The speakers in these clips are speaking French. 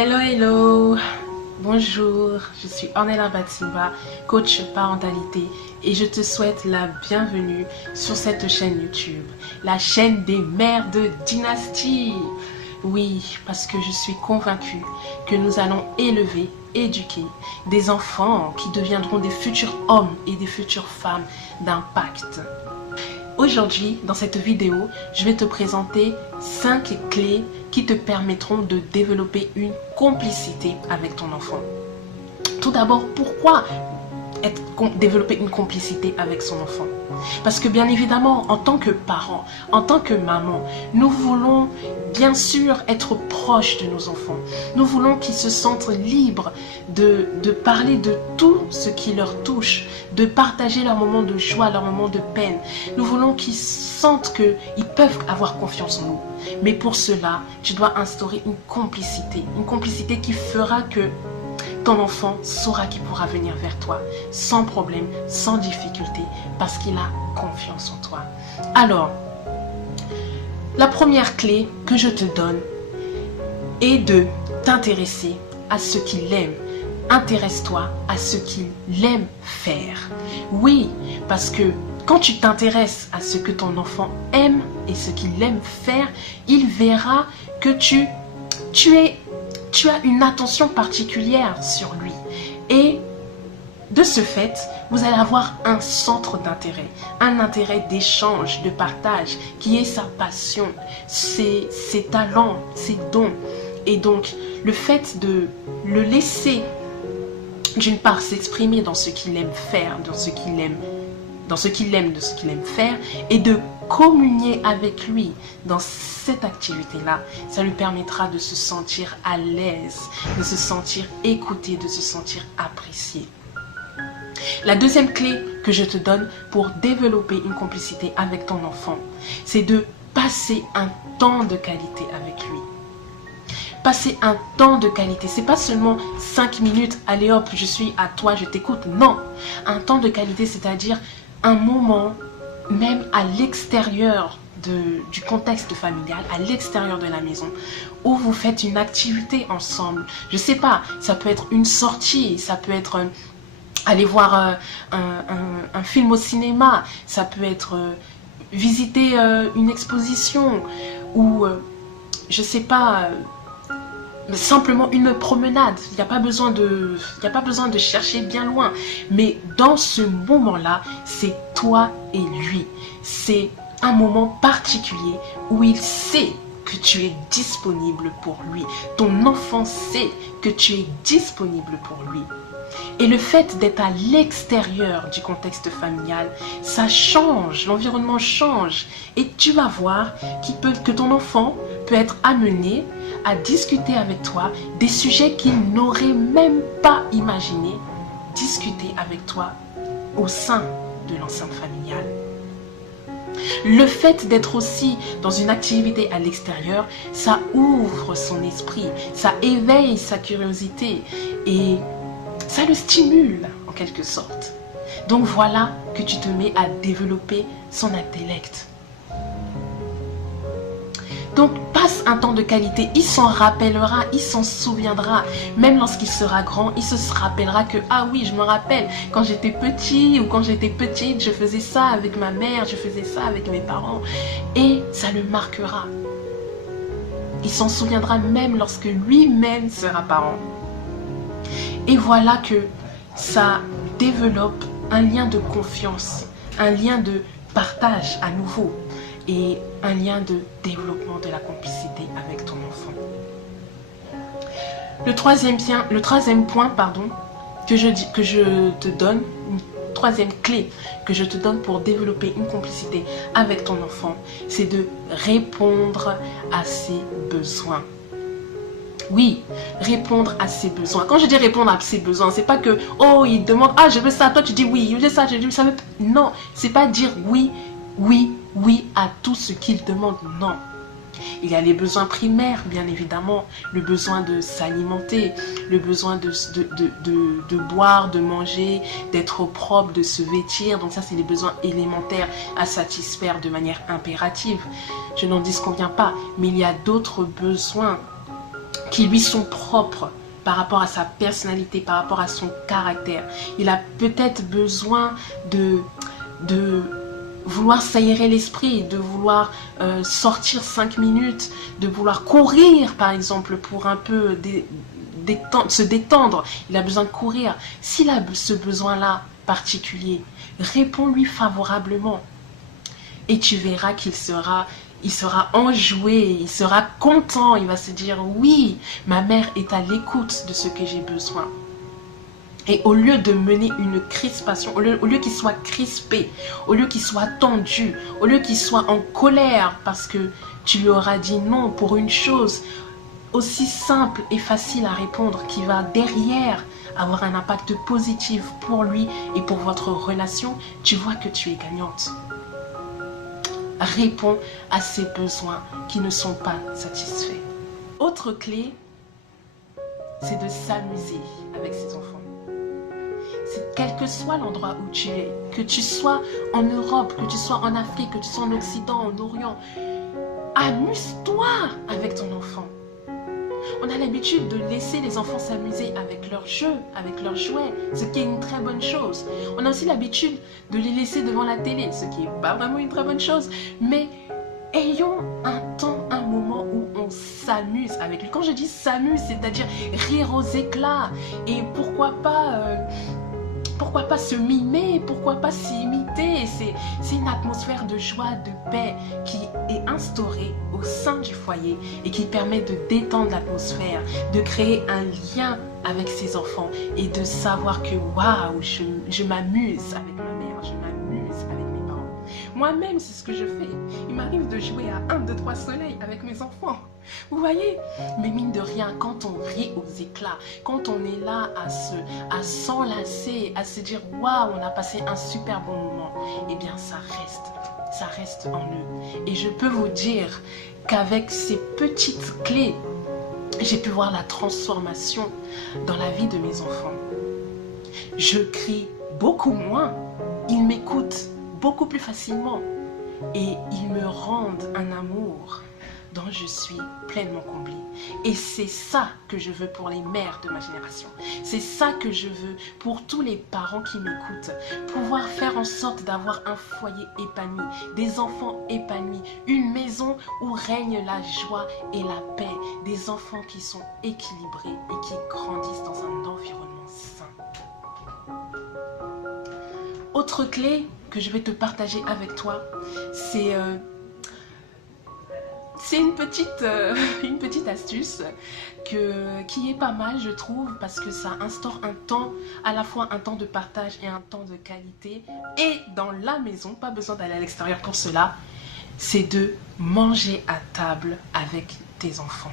Hello, hello, bonjour, je suis Ornella Batsimba, coach parentalité et je te souhaite la bienvenue sur cette chaîne YouTube, la chaîne des mères de dynastie. Oui, parce que je suis convaincue que nous allons élever, éduquer des enfants qui deviendront des futurs hommes et des futures femmes d'impact. Aujourd'hui, dans cette vidéo, je vais te présenter 5 clés qui te permettront de développer une complicité avec ton enfant. Tout d'abord, pourquoi développer une complicité avec son enfant? Parce que bien évidemment, en tant que parent, en tant que maman, nous voulons bien sûr être proches de nos enfants. Nous voulons qu'ils se sentent libres de parler de tout ce qui leur touche, de partager leurs moments de joie, leurs moments de peine. Nous voulons qu'ils sentent qu'ils peuvent avoir confiance en nous. Mais pour cela, tu dois instaurer une complicité qui fera que ton enfant saura qu'il pourra venir vers toi sans problème, sans difficulté, parce qu'il a confiance en toi. Alors, la première clé que je te donne est de t'intéresser à ce qu'il aime. Intéresse-toi à ce qu'il aime faire. Oui, parce que quand tu t'intéresses à ce que ton enfant aime et ce qu'il aime faire, il verra que tu as une attention particulière sur lui. Et de ce fait, vous allez avoir un centre d'intérêt, un intérêt d'échange, de partage, qui est sa passion, ses talents, ses dons. Et donc, le fait de le laisser, d'une part, s'exprimer dans ce qu'il aime faire, de ce qu'il aime faire, et de communier avec lui dans cette activité-là, ça lui permettra de se sentir à l'aise, de se sentir écouté, de se sentir apprécié. La deuxième clé que je te donne pour développer une complicité avec ton enfant, c'est de passer un temps de qualité avec lui. Passer un temps de qualité, c'est pas seulement 5 minutes, allez hop, je suis à toi, je t'écoute. Non, un temps de qualité, c'est-à-dire un moment même à l'extérieur du contexte familial, à l'extérieur de la maison, où vous faites une activité ensemble. Je sais pas, ça peut être une sortie, ça peut être aller voir un film au cinéma, ça peut être visiter une exposition, ou je sais pas, simplement une promenade. Il n'y a pas besoin de chercher bien loin. Mais dans ce moment-là, c'est toi et lui. C'est un moment particulier où il sait que tu es disponible pour lui. Ton enfant sait que tu es disponible pour lui. Et le fait d'être à l'extérieur du contexte familial, ça change, l'environnement change. Et tu vas voir que ton enfant peut être amené à discuter avec toi des sujets qu'il n'aurait même pas imaginé discuter avec toi au sein de l'enceinte familiale. Le fait d'être aussi dans une activité à l'extérieur, ça ouvre son esprit, ça éveille sa curiosité et ça le stimule en quelque sorte. Donc voilà que tu te mets à développer son intellect. Donc passe un temps de qualité, il s'en rappellera, il s'en souviendra. Même lorsqu'il sera grand, il se rappellera que ah oui, je me rappelle, quand j'étais petit ou quand j'étais petite, je faisais ça avec ma mère, je faisais ça avec mes parents. Et ça le marquera. Il s'en souviendra même lorsque lui-même sera parent. Et voilà que ça développe un lien de confiance, un lien de partage à nouveau et un lien de développement de la complicité avec ton enfant. Le troisième point, que je te donne, une troisième clé que je te donne pour développer une complicité avec ton enfant, c'est de répondre à ses besoins. Oui, répondre à ses besoins. Quand je dis répondre à ses besoins, c'est pas que, oh, il demande, ah, je veux ça, toi tu dis oui, je veux ça, je dis ça. Non, c'est pas dire oui à tout ce qu'il demande, non. Il y a les besoins primaires, bien évidemment, le besoin de s'alimenter, le besoin de boire, de manger, d'être propre, de se vêtir. Donc ça, c'est les besoins élémentaires à satisfaire de manière impérative. Je n'en disconviens pas, mais il y a d'autres besoins qui lui sont propres par rapport à sa personnalité, par rapport à son caractère. Il a peut-être besoin de vouloir s'aérer l'esprit, de vouloir sortir 5 minutes, de vouloir courir par exemple pour un peu se détendre. Il a besoin de courir. S'il a ce besoin-là particulier, réponds-lui favorablement et tu verras qu'il sera enjoué, il sera content, il va se dire oui, ma mère est à l'écoute de ce que j'ai besoin. Et au lieu de mener une crispation, au lieu qu'il soit crispé, au lieu qu'il soit tendu, au lieu qu'il soit en colère parce que tu lui auras dit non pour une chose aussi simple et facile à répondre qui va derrière avoir un impact positif pour lui et pour votre relation, tu vois que tu es gagnante. Réponds à ses besoins qui ne sont pas satisfaits. Autre clé, c'est de s'amuser avec ses enfants. Quel que soit l'endroit où tu es, que tu sois en Europe, que tu sois en Afrique, que tu sois en Occident, en Orient, amuse-toi avec ton enfant. On a l'habitude de laisser les enfants s'amuser avec leurs jeux, avec leurs jouets, ce qui est une très bonne chose. On a aussi l'habitude de les laisser devant la télé, ce qui n'est pas vraiment une très bonne chose. Mais ayons un temps, un moment où on s'amuse avec lui. Quand je dis s'amuse, c'est-à-dire rire aux éclats. Et pourquoi pas se mimer, pourquoi pas s'imiter. C'est une atmosphère de joie, de paix qui est instaurée au sein du foyer et qui permet de détendre l'atmosphère, de créer un lien avec ses enfants et de savoir que waouh, je m'amuse avec ma mère, je m'amuse avec mes parents. Moi-même, c'est ce que je fais. Il m'arrive de jouer à 1, 2, 3 soleils avec mes enfants. Vous voyez? Mais mine de rien, quand on rit aux éclats, quand on est là à s'enlacer, à se dire waouh, on a passé un super bon moment, eh bien ça reste en eux. Et je peux vous dire qu'avec ces petites clés, j'ai pu voir la transformation dans la vie de mes enfants. Je crie beaucoup moins, ils m'écoutent beaucoup plus facilement et ils me rendent un amour dont je suis pleinement comblée. Et c'est ça que je veux pour les mères de ma génération. C'est ça que je veux pour tous les parents qui m'écoutent. Pouvoir faire en sorte d'avoir un foyer épanoui, des enfants épanouis, une maison où règne la joie et la paix, des enfants qui sont équilibrés et qui grandissent dans un environnement sain. Autre clé que je vais te partager avec toi, c'est une petite astuce qui est pas mal, je trouve, parce que ça instaure un temps, à la fois un temps de partage et un temps de qualité. Et dans la maison, pas besoin d'aller à l'extérieur pour cela, c'est de manger à table avec tes enfants.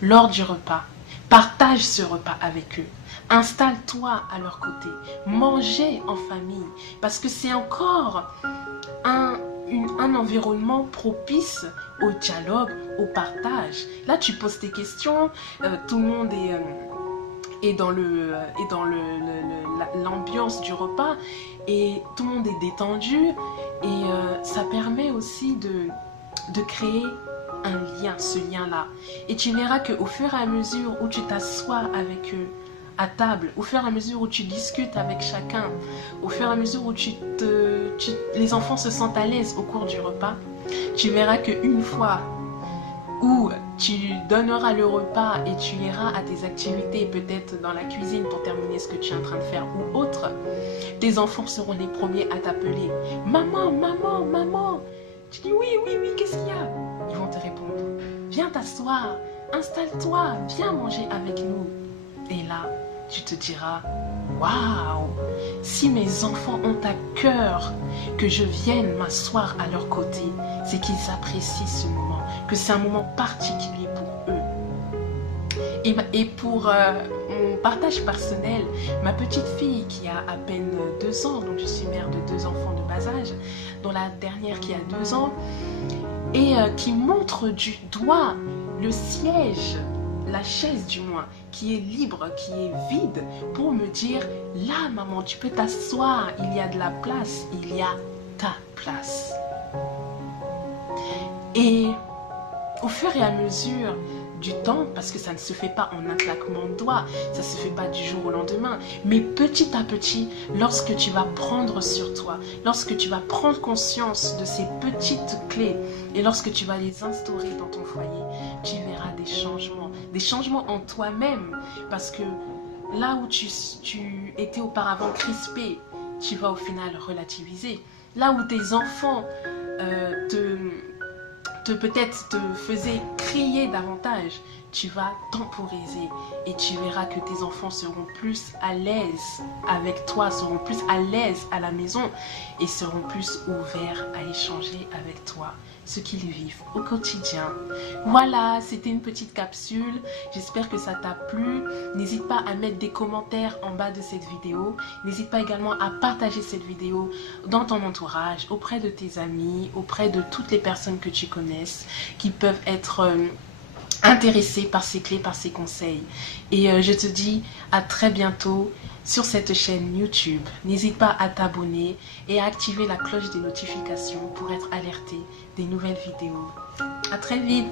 Lors du repas, partage ce repas avec eux. Installe-toi à leur côté. Mangez en famille, parce que c'est encore un environnement propice au dialogue, au partage. Là, tu poses tes questions, tout le monde est dans l'ambiance du repas et tout le monde est détendu et ça permet aussi de créer un lien, ce lien-là. Et tu verras qu'au fur et à mesure où tu t'assois avec eux à table, au fur et à mesure où tu discutes avec chacun, au fur et à mesure où les enfants se sentent à l'aise au cours du repas, tu verras qu'une fois où tu donneras le repas et tu iras à tes activités, peut-être dans la cuisine pour terminer ce que tu es en train de faire ou autre, tes enfants seront les premiers à t'appeler « Maman, maman, maman !» Tu dis « Oui, oui, oui, qu'est-ce qu'il y a ?» Ils vont te répondre « Viens t'asseoir, installe-toi, viens manger avec nous. » Et là, tu te diras « Waouh, si mes enfants ont à cœur que je vienne m'asseoir à leur côté, c'est qu'ils apprécient ce moment, que c'est un moment particulier pour eux. » Et pour mon partage personnel, ma petite fille qui a à peine 2 ans, donc je suis mère de 2 enfants de bas âge, dont la dernière qui a 2 ans, et qui montre du doigt le siège, la chaise du moins, qui est libre, qui est vide, pour me dire « Là, maman, tu peux t'asseoir, il y a de la place, il y a ta place. » Et au fur et à mesure du temps parce que ça ne se fait pas en un claquement de doigts, ça ne se fait pas du jour au lendemain. Mais petit à petit, lorsque tu vas prendre sur toi, lorsque tu vas prendre conscience de ces petites clés et lorsque tu vas les instaurer dans ton foyer, tu verras des changements en toi-même parce que là où tu étais auparavant crispé, tu vas au final relativiser. Là où tes enfants peut-être te faisaient crier davantage, tu vas temporiser et tu verras que tes enfants seront plus à l'aise avec toi, seront plus à l'aise à la maison et seront plus ouverts à échanger avec toi ce qu'ils vivent au quotidien. Voilà, c'était une petite capsule. J'espère que ça t'a plu. N'hésite pas à mettre des commentaires en bas de cette vidéo. N'hésite pas également à partager cette vidéo dans ton entourage, auprès de tes amis, auprès de toutes les personnes que tu connaisses qui peuvent être intéressés par ces clés, par ces conseils. Et je te dis à très bientôt sur cette chaîne YouTube. N'hésite pas à t'abonner et à activer la cloche des notifications pour être alerté des nouvelles vidéos. À très vite!